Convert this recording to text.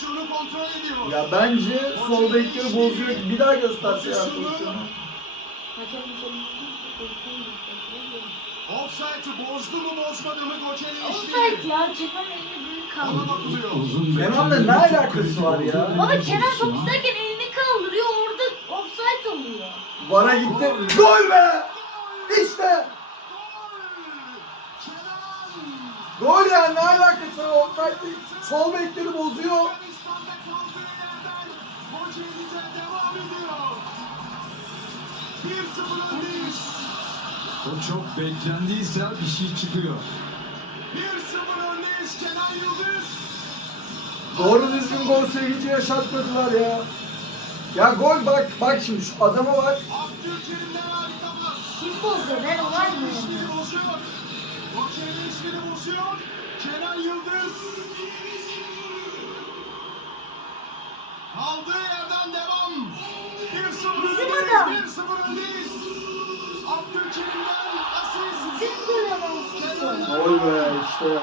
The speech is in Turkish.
Pozisyonu kontrol ediyor. Ya bence sol bekleri bozuyor. Bir daha gösterse ya pozisyonu. Hakem hakem. Offside'ı bozdu mu bozmadı mı Koçeli. Offside ya. Kenan elini büyük Ona kaldırıyor. Kenan'la ne alakası var ya? Baba Kenan top isterken elini kaldırıyor orada offside oluyor. Vara gitti. Gol be! İşte! Gol ya ne alakası var? Offside. Sol bekleri bozuyor. O çok beklendiyse bir şey çıkıyor. 1-0 öndeyiz Kenan Yıldız. Doğru düzgün gol sevinci yaşatmadılar ya. Ya gol bak bak şimdi şu adama bak. Abdülkerim'den harika pas. Kim bozuyor ben bozuyor. Koçeli bozuyor. Kenan Yıldız. Aldığı yerden devam. 1-0 Bizim öndeyiz, adam. 1-0 öndeyiz. Abdülkerim'den asist. Gol be işte.